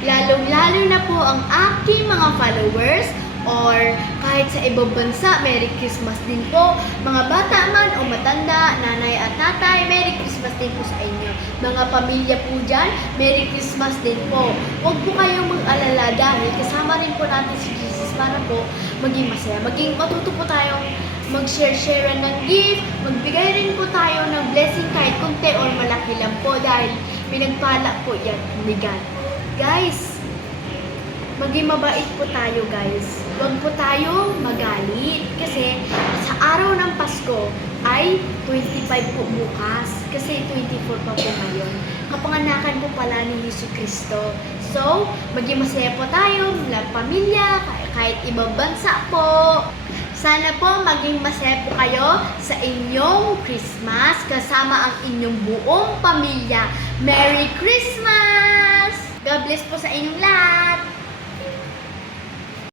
Lalong-lalo na po ang aking mga followers or kahit sa ibang bansa, Merry Christmas din po. Mga bata man o matanda, nanay at tatay, Merry Christmas din po sa inyo. Mga pamilya po dyan, Merry Christmas din po. Huwag po kayong mag-alala dahil kasama rin po natin si Jesus para po maging masaya. Matuto po tayong mag-share ng gift, magbigay rin po tayo ng blessing kahit kunti or malaki lang po dahil pinagpala po yan ni God. Guys, maging mabait po tayo guys. Huwag po tayo magalit kasi sa araw ng Pasko ay 25 po bukas kasi 24 pa po ngayon. Kapanganakan po pala ni Jesucristo. So, maging masaya po tayo, pamilya, kahit ibang bansa po. Sana po maging masaya po kayo sa inyong Christmas kasama ang inyong buong pamilya. Merry Christmas! God bless po sa inyong lahat!